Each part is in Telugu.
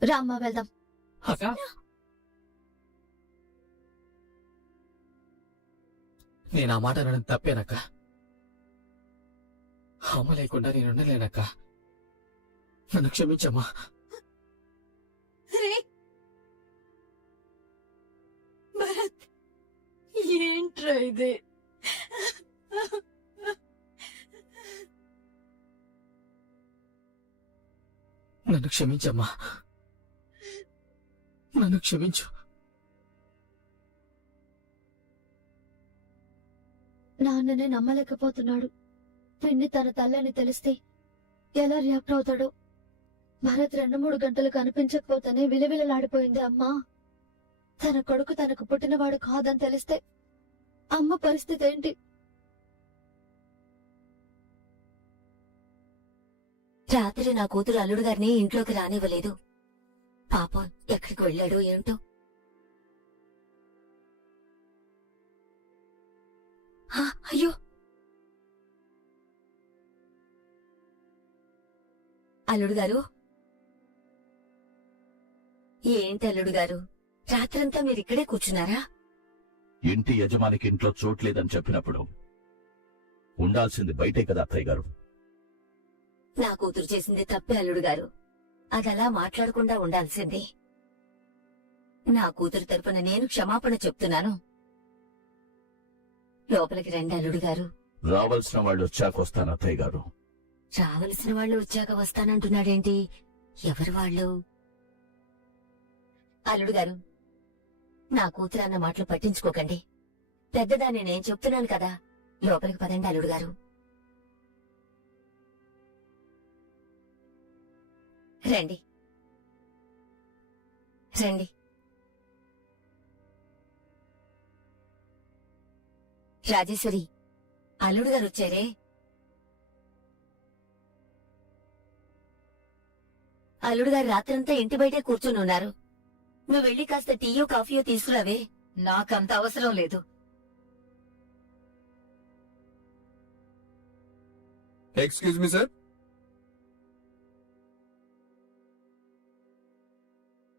రామ్మా వెళ్దాం. అక్క, నేను ఆ మాట అనడం తప్పేనక్క. అమ్మ లేకుండా నేను ఉండలేనక్క. నన్ను క్షమించమ్మా. భరత్, ఏంట్రా ఇది? నన్ను క్షమించమ్మా. నన్ను క్షమించు. నాన్ననే నమ్మలేకపోతున్నాడు. పిన్ని తన తల్లని తెలిస్తే ఎలా రియాక్ట్ అవుతాడో. భరత్ 2-3 గంటలు కనిపించకపోతేనే విలవిలలాడిపోయింది అమ్మా. తన కొడుకు తనకు పుట్టినవాడు కాదని తెలిస్తే అమ్మ పరిస్థితి ఏంటి? రాత్రి నా కూతురు అల్లుడు గారిని ఇంట్లోకి రానివ్వలేదు. పాపం ఎక్కడికి వెళ్ళాడో ఏంటో. అయ్యో, అల్లుడు గారు, ఏంటి అల్లుడు గారు, రాత్రంతా మీరిక్కడే కూర్చున్నారా? ఇంటి యజమానికి ఇంట్లో చోట్లేదని చెప్పినప్పుడు ఉండాల్సింది బయటే కదా అత్తయ్య గారు. నా కూతురు చేసింది తప్పే అల్లుడు గారు. అదలా మాట్లాడకుండా ఉండాల్సింది. నా కూతురు తరపున నేను క్షమాపణ చెప్తున్నాను. లోపలికి రండి అల్లుడు గారు. రావాల్సిన వాళ్ళు వచ్చాక వస్తాను అత్తయ్య గారు. రావలసిన వాళ్ళు వచ్చాక వస్తానంటున్నాడేంటి? ఎవరు వాళ్ళు? అల్లుడు గారు, నా కూతురు అన్న మాటలు పట్టించుకోకండి. పెద్దదాన్ని నేను చెప్తున్నాను కదా. లోపలికి పదండి అల్లుడు గారు. రండి రండి. రాజేశ్వరి, అల్లుడు గారు వచ్చారే. అల్లుడు గారు రాత్రంతా ఇంటి బయటే కూర్చుని ఉన్నారు. నువ్వు వెళ్ళి కాస్త టీయో కాఫీయో తీసుకురావే. నాకంత అవసరం లేదు. Excuse me sir.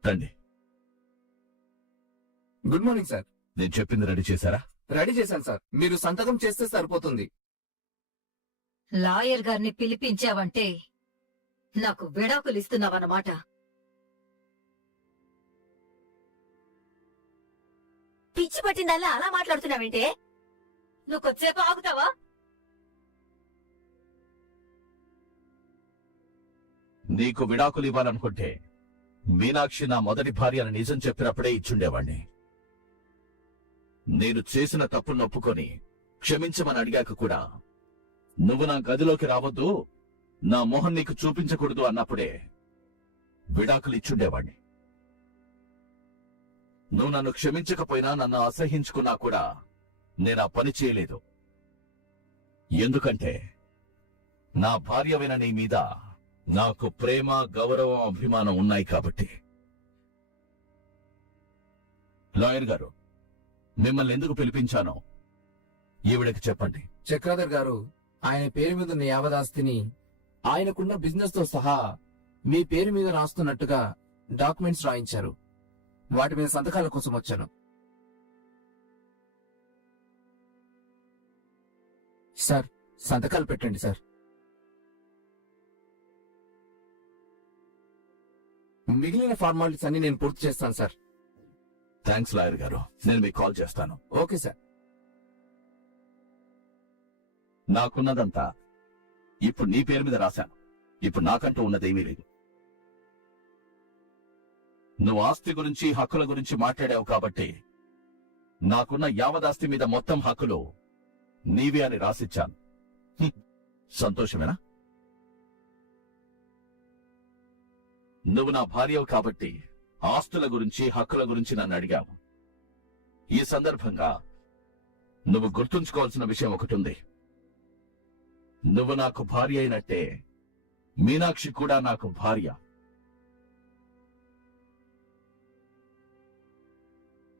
రండి. Good morning sir. నేను చెప్పింది రెడీ చేశారా? రెడీ చేశాను సార్. మీరు సంతకం చేస్తే సరిపోతుంది. లాయర్ గారిని పిలిపించావంటే నాకు విడాకులు ఇస్తున్నావన్నమాట. పిచ్చి పట్టిందల్లా అలా మాట్లాడుతున్నావేంటే? నువ్వు కొద్దిసేపు ఆగుతావా? నీకు విడాకులు ఇవ్వాలనుకుంటే మీనాక్షి నా మొదటి భార్య అని నిజం చెప్పినప్పుడే ఇచ్చుండేవాణ్ణి. నేను చేసిన తప్పును ఒప్పుకొని క్షమించమని అడిగాక కూడా నువ్వు నా గదిలోకి రావద్దు, నా మొహం నీకు చూపించకూడదు అన్నప్పుడే విడాకులు ఇచ్చుండేవాణ్ణి. నువ్వు నన్ను క్షమించకపోయినా, నన్ను అసహించుకున్నా కూడా నేను ఆ పని చేయలేదు. ఎందుకంటే నా భార్యవైన నీ మీద నాకు ప్రేమ, గౌరవం, అభిమానం ఉన్నాయి కాబట్టి. లాయర్ గారు, మిమ్మల్ని ఎందుకు పిలిపించానో ఈవిడకి చెప్పండి. చక్రధర్ గారు, ఆయన పేరు మీద ఉన్న యావదాస్తిని ఆయనకున్న బిజినెస్ తో సహా మీ పేరు మీద రాస్తున్నట్టుగా డాక్యుమెంట్స్ రాయించారు. వాటి మీద సంతకాల కోసం వచ్చాను. సార్, సంతకాలు పెట్టండి సార్. మిగిలిన ఫార్మాలిటీస్ అన్ని నేను పూర్తి చేస్తాను సార్. థ్యాంక్స్ లాయర్ గారు, నేను మీకు కాల్ చేస్తాను. Okay sir. నాకున్నదంతా ఇప్పుడు నీ పేరు మీద రాశాను. ఇప్పుడు నాకంటూ ఉన్నదేమీ లేదు. నువ్వు ఆస్తి గురించి, హక్కుల గురించి మాట్లాడావు కాబట్టి నాకున్న యావదాస్తి మీద మొత్తం హక్కులు నీవే అని రాసిచ్చాను. సంతోషమేనా? నువ్వు నా భార్యవు కాబట్టి ఆస్తుల గురించి, హక్కుల గురించి నన్ను అడిగావు. ఈ సందర్భంగా నువ్వు గుర్తుంచుకోవాల్సిన విషయం ఒకటి ఉంది. నువ్వు నాకు భార్య అయినట్టే మీనాక్షి కూడా నాకు భార్య.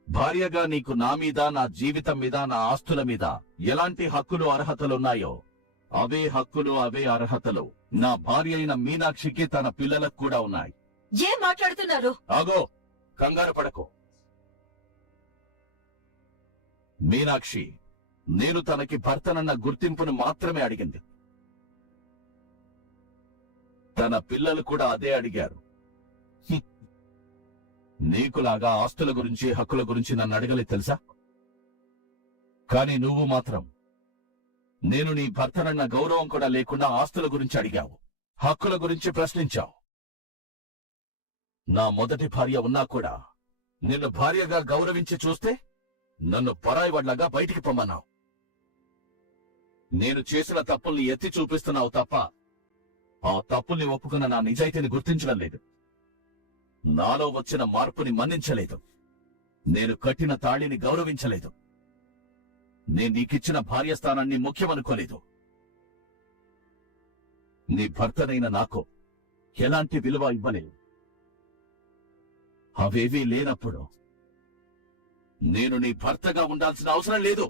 భార్యగా నీకు నా మీద, నా జీవితం మీద, నా ఆస్తుల మీద ఎలాంటి హక్కులు, అర్హతలున్నాయో అవే హక్కులు, అవే అర్హతలు నా భార్య అయిన మీనాక్షికి, తన పిల్లలకు కూడా ఉన్నాయి. ఏం మాట్లాడుతున్నారు? ఆగో, కంగారు పడకు. మీనాక్షి నేను తనకి భర్తనన్న గుర్తింపును మాత్రమే అడిగింది. తన పిల్లలు కూడా అదే అడిగారు. హ్మ్. నీకులాగా ఆస్తుల గురించి హక్కుల గురించి నన్ను అడగలే తెలుసా? కానీ నువ్వు మాత్రం నేను నీ భర్తనన్న గౌరవం కూడా లేకుండా ఆస్తుల గురించి అడిగావు, హక్కుల గురించి ప్రశ్నించావు. నా మొదటి భార్య ఉన్నా కూడా నిన్ను భార్యగా గౌరవించి చూస్తే నన్ను పరాయివాడ్లాగా బయటికి పొమ్మన్నావు. నేను చేసిన తప్పుల్ని ఎత్తి చూపిస్తున్నావు తప్ప ఆ తప్పుల్ని ఒప్పుకున్న నా నిజాయితీని గుర్తించడం లేదు. నాలో వచ్చిన మార్పుని మన్నించలేదు. నేను కట్టిన తాళిని గౌరవించలేదు. నేను నీకిచ్చిన భార్య స్థానాన్ని ముఖ్యమనుకోలేదు. నీ భర్తనైన నాకు ఎలాంటి విలువ ఇవ్వలేదు. అవేవీ లేనప్పుడు నేను నీ భర్తగా ఉండాల్సిన అవసరం లేదు.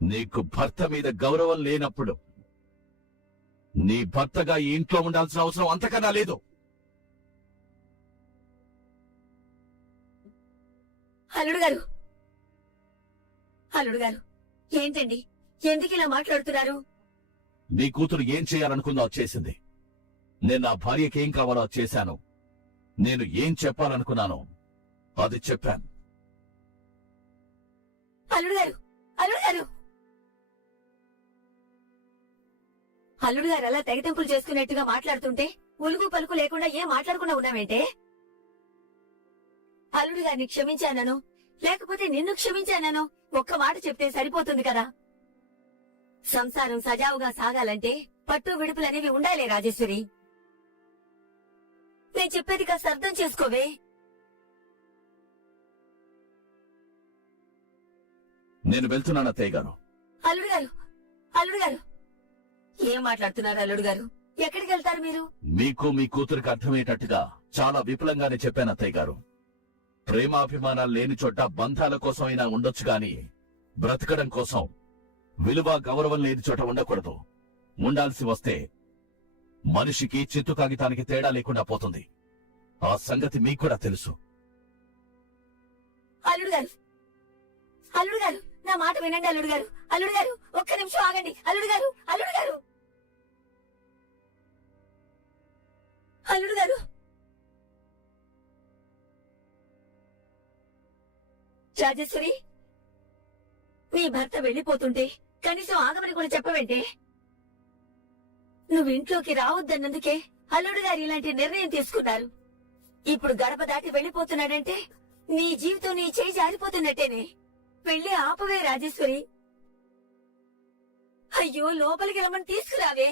నీకు భర్త మీద గౌరవం లేనప్పుడు నీ భర్తగా ఈ ఇంట్లో ఉండాల్సిన అవసరం అంతకన్నా లేదు. అల్లుడు గారు, అల్లుడు గారు, ఏంటండి ఎందుకు ఇలా మాట్లాడుతున్నారు? నీ కూతురు ఏం చేయాలనుకుందో అది చేసింది. నేను నా భార్యకి ఏం కావాలో అది చేశాను. నేను ఏం చెప్పాలనుకున్నానో అది చెప్పాను. అల్లుడు గారు, అల్లుడు గారు, అల్లుడు గారు అలా తెగతెంపులు చేసుకున్నట్టుగా మాట్లాడుతుంటే ఉలుగు పలుకు లేకుండా ఏం మాట్లాడకుండా ఉన్నావేంటే? అల్లుడు గారిని క్షమించానను లేకపోతే నిన్ను క్షమించానను ఒక్క మాట చెప్తే సరిపోతుంది కదా. సంసారం సజావుగా సాగాలంటే పట్టు విడుపులనేవి ఉండాలే రాజేశ్వరి. నేను చెప్పేది కాస్త అర్థం చేసుకోవే. నేను వెళ్తున్నాను అత్తయ్య గారు. అల్లుడు గారు, అల్లుడు గారు, ఏం మాట్లాడుతున్నారు అల్లుడు గారు? ఎక్కడికి వెళ్తారు మీరు? మీకు మీ కూతురికి అర్థమయ్యేటట్టుగా చాలా విపులంగానే చెప్పాను అత్తయ్య గారు. ప్రేమాభిమానాలు లేని చోట బంధాల కోసం అయినా ఉండొచ్చు గాని బ్రతకడం కోసం విలువ గౌరవం లేని చోట ఉండకూడదు. ఉండాల్సి వస్తే మనిషికి చిత్తు కాగితానికి తేడా లేకుండా పోతుంది. ఆ సంగతి మీకు కూడా తెలుసు. అల్లుడు గారు, అల్లుడు గారు, నా మాట వినండి అల్లుడు గారు. అల్లుడు గారు, ఒక్క నిమిషం ఆగండి. అల్లుడు గారు, అల్లుడు గారు, అల్లుడు గారు, రాజేశ్వరి, నీ భర్త వెళ్లిపోతుంటే కనీసం ఆగమని కూడా చెప్పవేంటే? నువ్వు ఇంట్లోకి రావద్దన్నందుకే అల్లుడు గారు ఇలాంటి నిర్ణయం తీసుకున్నారు. ఇప్పుడు గడప దాటి వెళ్లిపోతున్నాడంటే నీ జీవితం నీ చేయి జారిపోతున్నట్టేనే. పెళ్లి ఆపవే రాజేశ్వరి. అయ్యో, లోపలికి రమ్మని తీసుకురావే.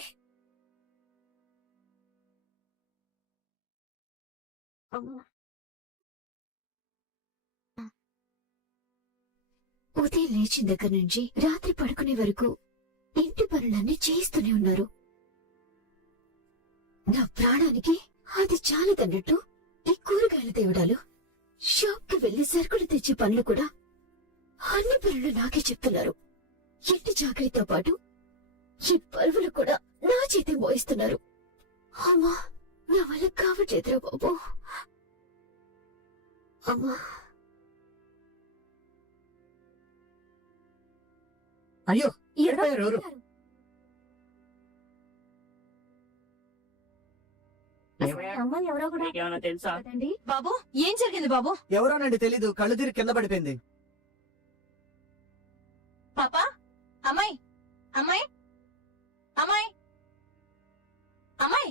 ఉదయం లేచిన దగ్గర నుంచి రాత్రి పడుకునే వరకు ఇంటి పనులన్నీ చేయిస్తూనే ఉన్నారు. నా ప్రాణానికి అది చాలదన్నట్టు ఈ కూరగాయల తేవడాలు, షాప్కి వెళ్లి సరుకులు తెచ్చే పనులు కూడా అన్ని పనులు నాకే చెప్తున్నారు. ఇంటి చాకరీతో పాటు ఈ పరువులు కూడా నా చేతి మోయిస్తున్నారు. అమ్మా, నా వల్ల కావట్లేదురా బాబు. అమ్మా, అయ్యో, ఎక్కడిపోయారు ఎవరు? నీకేమైనా తెలుసా? బాబు, ఏం జరిగింది బాబు? ఎవరోనండి తెలీదు, కళ్ళు తిరిగి కింద పడిపోయింది. పాపా, అమ్మాయి, అమ్మాయి, అమ్మాయి, అమ్మాయి,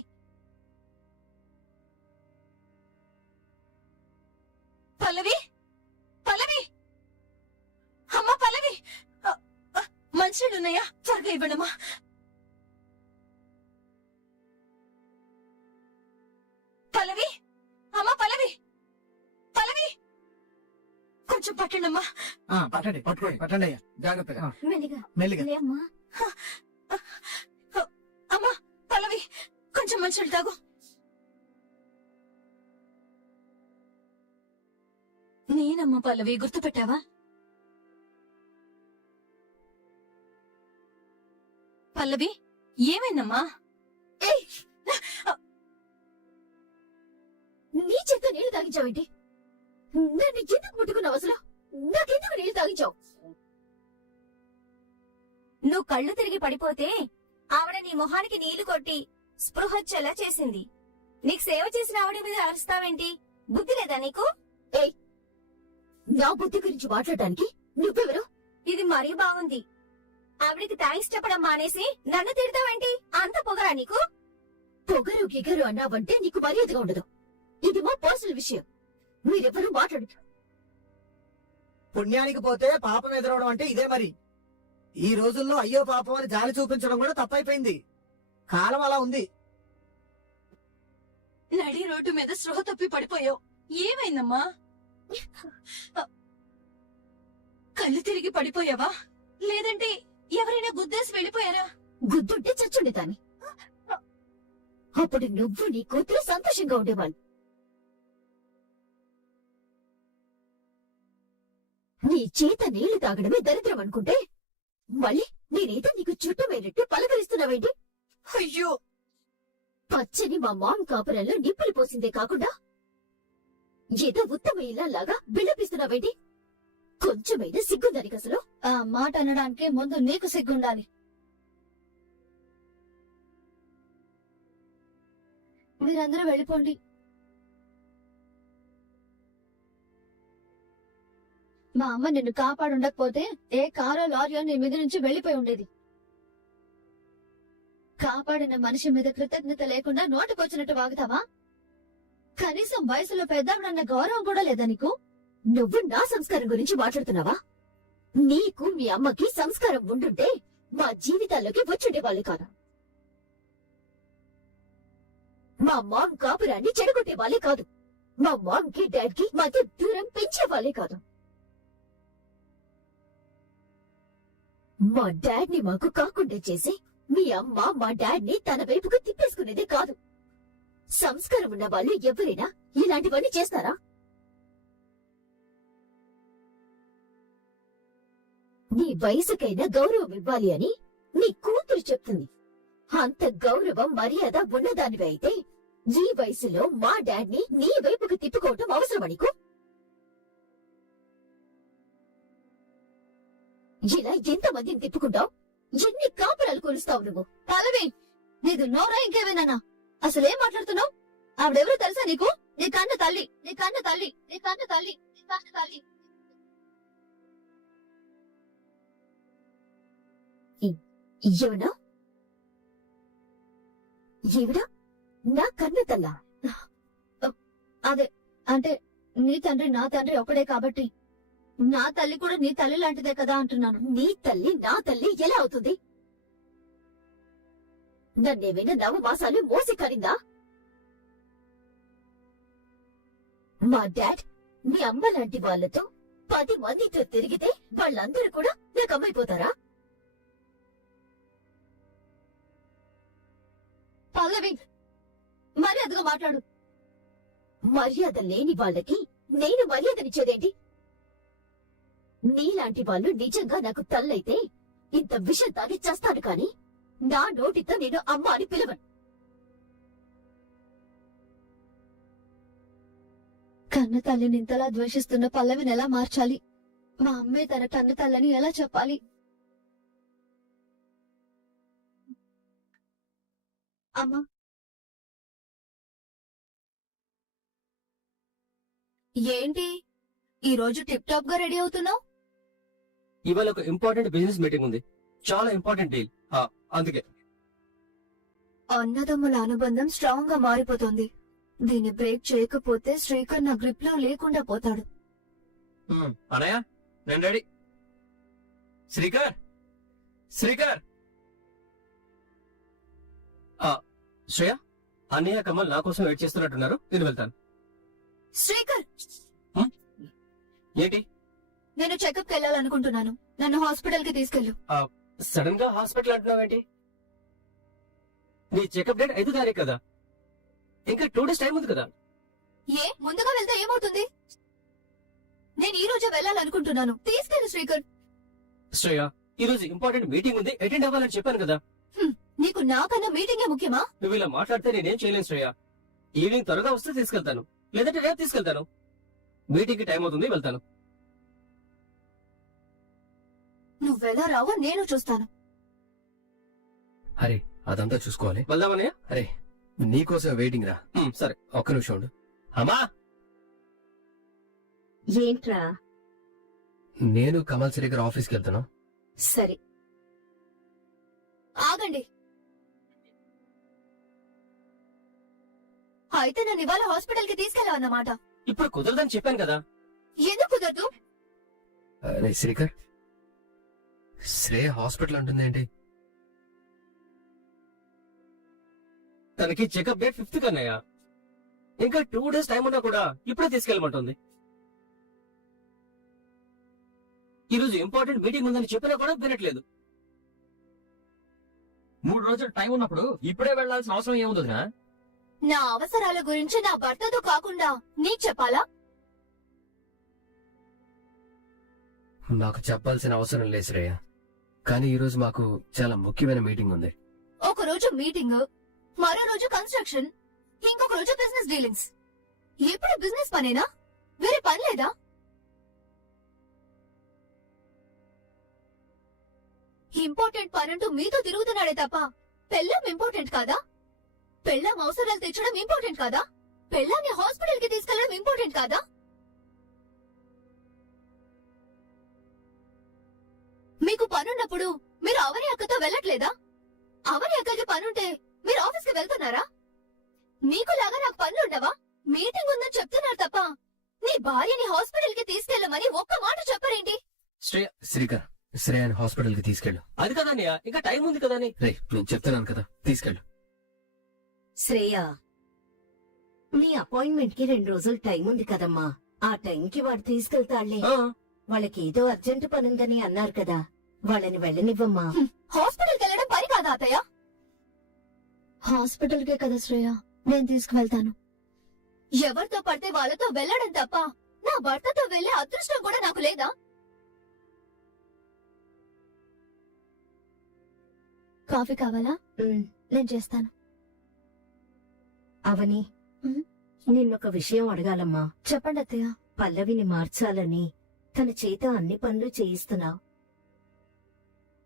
పల్లవి, పల్లవి, అమ్మ పల్లవి, మంచిడున్నాయా? త్వరగా ఇవ్వండమ్మా. పల్లవి, అమ్మ పల్లవి, పల్లవి, కొంచెం పట్టండమ్మా. పట్టండి, పట్టుకోండి, పట్టండి అయ్యా, జాగ్రత్తగా, మెల్లిగా మెల్లిగా. లేమ్మా. అమ్మా పల్లవి, కొంచెం మంచిలు తాగు. నేనమ్మా పల్లవి, గుర్తుపెట్టావా? పల్లవి, ఏమైందమ్మా? తాగించావేంటి? నన్ను ఎందుకు ముట్టుకున్నావు అసలు? నాకెందుకు నీళ్ళు తాగించావు? నువ్వు కళ్ళు తిరిగి పడిపోతే ఆవిడ నీ మొహానికి నీళ్లు కొట్టి స్పృహొచ్చేలా చేసింది. నీకు సేవ చేసిన ఆవిడ మీద అరుస్తావేంటి? బుద్ధి లేదా నీకు? నా బుద్ధి గురించి మాట్లాడడానికి నువ్వెవరు? ఇది మరీ బాగుంది. ఆవిడికి థ్యాంక్స్ చెప్పడం మానేసి నన్ను తిడతావేంటి? అంత పొగరా నీకు? పొగరు గిగరు అన్నావంటే నీకు మర్యాదగా ఉండదు. ఇది మా పర్సనల్ విషయం. మీరెవరూ మాట్లాడు. పుణ్యానికి పోతే పాపం ఎదురవడం అంటే ఇదే మరి. ఈ రోజుల్లో అయ్యో పాపం అని జాలి చూపించడం కూడా తప్పైపోయింది. కాలం అలా ఉంది. నడి రోడ్డు మీద స్పృహ తప్పి పడిపోయావు. ఏమైందమ్మా? కళ్ళు తిరిగి పడిపోయావా? లేదంటే ఎవరైనా గుద్దేసి వెళ్ళిపోయారా? గుద్దుంటే చచ్చుండే దాన్ని. అప్పుడు నువ్వు నీ కూతురు సంతోషంగా ఉండేవాళ్ళు. నీ చేత నీళ్లు తాగడమే దరిద్రం అనుకుంటే మళ్ళీ నేనేదో నీకు చుట్టూ వేరేట్టు పలకరిస్తున్నావేంటి? అయ్యో, పచ్చని మా మామ్ కాపురంలో నిప్పులు పోసిందే కాకుండా ఏదో ఉత్తమ ఇల్లాగా బిళ్ళపిస్తున్నావేంటి? కొంచెమైనా సిగ్గుందానికి అసలు? ఆ మాట అనడానికి ముందు నీకు సిగ్గుండాలి. మీరందరూ వెళ్ళిపోండి. మా అమ్మ నిన్ను కాపాడుండకపోతే ఏ కారో లారీయో నీ మీద నుంచి వెళ్లిపోయి ఉండేది. కాపాడిన మనిషి మీద కృతజ్ఞత లేకుండా నోటికొచ్చినట్టు వాగుతావా? కనీసం వయసులో పెద్దవాడన్న గౌరవం కూడా లేదా నీకు? నువ్వు నా సంస్కారం గురించి మాట్లాడుతున్నావా? నీకు మీ అమ్మకి సంస్కారం ఉండుంటే మా జీవితాల్లోకి వచ్చుండేవాళ్ళు కాదు. మా మామ్ కాపురాన్ని చెడగొట్టే వాళ్ళే కాదు. మా మామ్ కి డాడ్ కి మధ్య దూరం పెంచే వాళ్ళే కాదు. మా డాడ్ ని మాకు కాకుండా చేసి మీ అమ్మ మా డాడ్ ని తన వైపుకు తిప్పేసుకునేదే కాదు. సంస్కారం ఉన్న వాళ్ళు ఎవరైనా ఇలాంటివన్నీ చేస్తారా? నీ వయసుకైనా గౌరవం ఇవ్వాలి అని నీ కూతురు చెప్తుంది. అంత గౌరవం మర్యాద ఉన్నదానివి అయితే ఈ వయసులో మా డాడ్ ని నీ వైపుకు తిప్పుకోవటం అవసరమా నీకు? ఇలా ఎంతమందిని తిప్పుకుంటావు? ఎన్ని కాపురాలు కొలుస్తావు నువ్వు? పల్లవి, నీది నోరా ఇంకేమైనా? అసలేం మాట్లాడుతున్నావు? ఆవిడెవరో తెలుసా నీకు? నీ కన్న తల్లి, నీ కన్న తల్లి, నీ కన్న తల్లి, నీ కన్న తల్లి. ఎవనా? ఈవిడ నా కన్న తల్లా? అదే అంటే నీ తండ్రి నా తండ్రి ఒకడే కాబట్టి నా తల్లి కూడా నీ తల్లి లాంటిదే కదా అంటున్నాను. నీ తల్లి నా తల్లి ఎలా అవుతుంది? నన్నేమైనా నవమాసాలు మోసి కరిందా? మా డాడ్ మీ అమ్మ లాంటి వాళ్లతో 10 మందితో తిరిగితే వాళ్ళందరూ కూడా నాకు అమ్మైపోతారా? పల్లవి, మర్యాదగా మాట్లాడు. మర్యాద లేని వాళ్ళకి నేను మర్యాదనిచ్చేదేంటి? నీలాంటి వాళ్ళు నిజంగా నాకు తల్లైతే ఇంత విషం తాగి చస్తాను కాని నా నోటితో నేను అమ్మ అని పిలవను. కన్న తల్లిని ఇంతలా ద్వేషిస్తున్న పల్లవిని ఎలా మార్చాలి? మా అమ్మే తన కన్న తల్లని ఎలా చెప్పాలి? అమ్మా, ఏంటి ఈ రోజు టిప్ టాప్ గా రెడీ అవుతున్నావు? ఇవాళ ఒక ఇంపార్టెంట్ బిజినెస్ మీటింగ్ ఉంది. చాలా ఇంపార్టెంట్ డీల్. అందుకే. అన్నదమ్ముల అనుబంధం స్ట్రాంగ్ గా మారిపోతుంది. దీన్ని బ్రేక్ చేయకపోతే శ్రీకర్ నా గ్రిప్ లో లేకుండా పోతాడు. అనయ్య, నేను రెడీ. శ్రీకర్, శ్రీకర్. శ్రేయ, అన్నయ్య కమల్ నా కోసం వెయిట్ చేస్తున్నట్టున్నారు. నేను వెళ్తాను. శ్రీకర్, ఏంటి? నేను చెకప్ వెళ్ళాలనుకుంటున్నాను. నన్ను హాస్పిటల్ కి తీసుకెళ్ళు. సడన్ గా హాస్పిటల్ అంటున్నావేంటి? నీ చెకప్ డేట్ 5 తారీఖు కదా. ఇంకా 2 days టైం ఉంది కదా. ఏ ముందుగా వెళ్తే ఏమవుతుంది? నేను ఈ రోజు వెళ్ళాలనుకుంటున్నాను. తీసుకెళ్ళు శ్రీకర్. శ్రేయ, ఈ రోజు ఇంపార్టెంట్ మీటింగ్ ఉంది. అటెండ్ అవ్వాలని చెప్పాను కదా. నీకు నాకన్నా మీటింగే ముఖ్యమా? నువ్వు ఇలా మాట్లాడితే నేనేం చేయలేను శ్రేయ. ఈవినింగ్ త్వరగా వస్తే తీసుకెళ్తాను. లేదంటే రేపు తీసుకెళ్తాను. మీటింగ్ కి టైం అవుతుంది, వెళ్తాను. నువ్వెలా రావో నేను చూస్తాను. హరి అదంతా చూసుకోవాలి. వెళ్దామన్నయ్య. హరి నీకోసం వెయిటింగ్ రా. సరే. ఒక్క నిమిషం ఉండు. అమ్మా, ఏంట్రా? నేను కమల్ దగ్గర ఆఫీస్కి వెళ్తాను. సరే. ఆగండి. అయితే నన్ను ఇవాళ హాస్పిటల్ కి తీసుకెళ్ళావన్నమాట. ఇప్పుడు కుదరదని చెప్పాను కదా. ఎందుకు కుదరదు? రే శ్రీకర్, శ్రేయ హాస్పిటల్ అంటుందేంటి? తనకి చెకప్ డేట్ 5th కన్నయ్య. ఇంకా 2 days టైం ఉన్నా కూడా ఇప్పుడే తీసుకెళ్ళమంటుంది. ఈ రోజు ఇంపార్టెంట్ మీటింగ్ ఉందని చెప్పినా కూడా వినట్లేదు. 3 రోజులు టైం ఉన్నప్పుడు ఇప్పుడే వెళ్లాల్సిన అవసరం ఏముంది? నా అవసరాల గురించి నా భర్తతో కాకుండా నీకు చెప్పాలా? మాకు చెప్పాల్సిన అవసరం లేదు శ్రేయ, కానీ ఈ రోజు మాకు చాలా ముఖ్యమైన మీటింగ్ ఉంది. ఒక రోజు మీటింగ్, మరో రోజు కన్స్ట్రక్షన్, ఇంకొక రోజు బిజినెస్ డీలింగ్స్. ఎప్పుడు బిజినెస్ పనేనా? వేరే పని లేదా? ఇంపార్టెంట్ పనంటూ మీతో తిరుగుతున్నాడే తప్ప పెళ్ళం ఇంపార్టెంట్ కాదా? పెళ్ళం అవసరాలు తెచ్చడం ఇంపార్టెంట్ కాదా? పెళ్ళాన్ని హాస్పిటల్ కి తీసుకెళ్లడం ఇంపార్టెంట్ కాదా? మీకు పనున్నప్పుడు మీరు అవని అక్కతో వెళ్ళట్లేదా? అవని అక్కకి పనుంటే మీరు ఆఫీస్ కి వెళ్తున్నారా? మీకులాగా నాకు పనులుండవా? మీటింగ్ ఉందని చెప్తున్నారు తప్ప నీ భార్యని హాస్పిటల్ కి తీసుకెళ్లమని ఒక్క మాట చెప్పరేంటి? శ్రేయ, శ్రీకర్, శ్రేయని హాస్పిటల్ కి తీసుకెళ్ళు. అది కదన్నయ్య, ఇంకా టైం ఉంది కదా అని. రే నేను చెప్తున్నాను కదా, తీసుకెళ్ళు. శ్రేయ, నీ అపాయింట్మెంట్ కి 2 రోజులు టైం ఉంది కదమ్మా. ఆ టైంకి వాడు తీసుకెళ్తాళ్లే. వాళ్ళకి ఏదో అర్జెంట్ పనుందని అన్నారు కదా, వాళ్ళని వెళ్ళనివ్వమ్మా. హాస్పిటల్ కి వెళ్ళడం పని కాదా అత్తయ్య? హాస్పిటల్ కే కదా శ్రేయ నేను తీసుకువెళ్తాను. ఎవరితో పడితే వాళ్ళతో వెళ్ళడం తప్ప నా భర్తతో వెళ్లే అదృష్టం కూడా నాకు లేదా? కాఫీ కావాలా? నేను చేస్తాను. అవని, ఉమ్. నిన్నొక విషయం అడగాలమ్మా. చెప్పండి అత్తయ్య. పల్లవిని మార్చాలని తన చేత అన్ని పనులు చేయిస్తున్నావు.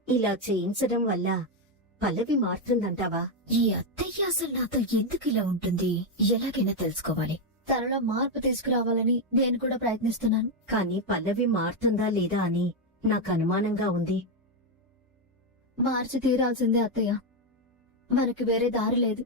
ఇలా చేయించడం వల్ల పల్లవి మారుతుందంటావా? ఈ అత్తయ్య అసలు నాతో ఎందుకు ఇలా ఉంటుంది? ఎలాగైనా తెలుసుకోవాలి. తనలో మార్పు తీసుకురావాలని నేను కూడా ప్రయత్నిస్తున్నాను. కానీ పల్లవి మారుతుందా లేదా అని నాకు అనుమానంగా ఉంది. మార్చి తీరాల్సిందే అత్తయ్య. మనకి వేరే దారి లేదు.